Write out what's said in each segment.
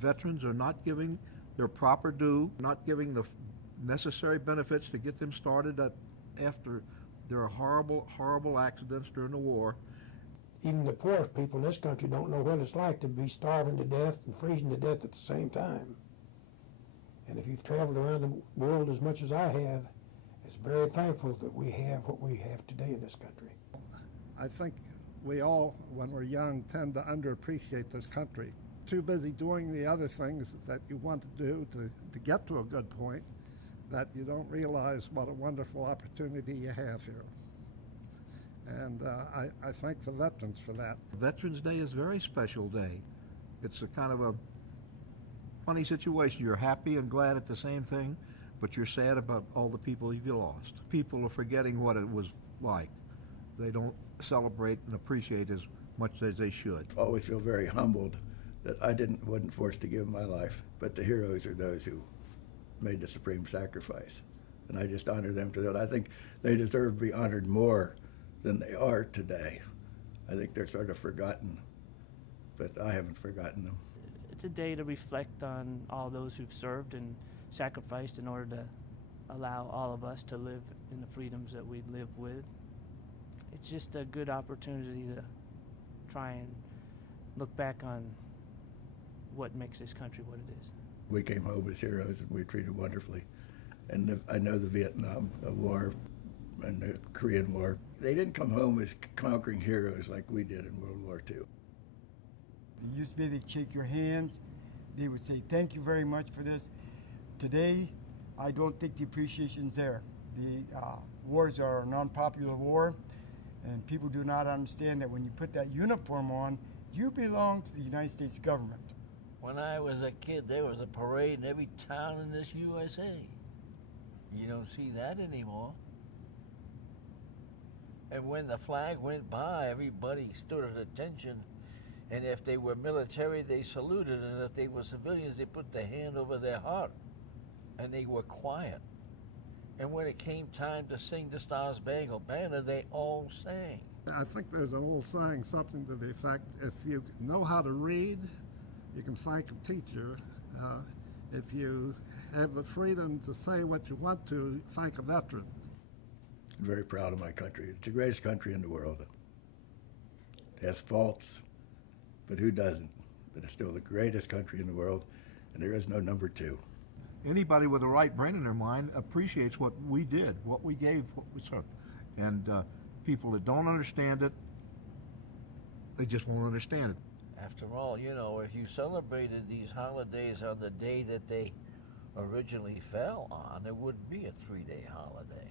veterans are not giving their proper due, not giving the necessary benefits to get them started after there are horrible, horrible accidents during the war. Even the poorest people in this country don't know what it's like to be starving to death and freezing to death at the same time. And if you've traveled around the world as much as I have, it's very thankful that we have what we have today in this country. I think we all, when we're young, tend to underappreciate this country. Too busy doing the other things that you want to do to get to a good point that you don't realize what a wonderful opportunity you have here. And I thank the veterans for that. Veterans Day is a very special day. It's a kind of a funny situation. You're happy and glad at the same thing, but you're sad about all the people you've lost. People are forgetting what it was like. They don't celebrate and appreciate as much as they should. I always feel very humbled that I wasn't forced to give my life, but the heroes are those who made the supreme sacrifice. And I just honor them to that. I think they deserve to be honored more than they are today. I think they're sort of forgotten, but I haven't forgotten them. It's a day to reflect on all those who've served and sacrificed in order to allow all of us to live in the freedoms that we live with. It's just a good opportunity to try and look back on what makes this country what it is. We came home as heroes and we were treated wonderfully. And I know the Vietnam War and the Korean War, they didn't come home as conquering heroes like we did in World War II. They used to be they'd shake your hands, they would say thank you very much for this. Today, I don't think the appreciation's there. The wars are an unpopular war, and people do not understand that when you put that uniform on, you belong to the United States government. When I was a kid, there was a parade in every town in this USA. You don't see that anymore. And when the flag went by, everybody stood at attention. And if they were military, they saluted. And if they were civilians, they put their hand over their heart. And they were quiet. And when it came time to sing the Star Spangled Banner, they all sang. I think there's an old saying, something to the effect, if you know how to read, you can thank a teacher. If you have the freedom to say what you want to, thank a veteran. I'm very proud of my country. It's the greatest country in the world. It has faults, but who doesn't? But it's still the greatest country in the world, and there is no number two. Anybody with a right brain in their mind appreciates what we did, what we gave, what we served. And people that don't understand it, they just won't understand it. After all, you know, if you celebrated these holidays on the day that they originally fell on, it wouldn't be a 3-day holiday.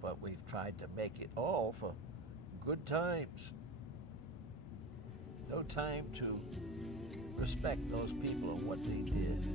But we've tried to make it all for good times. No time to respect those people and what they did.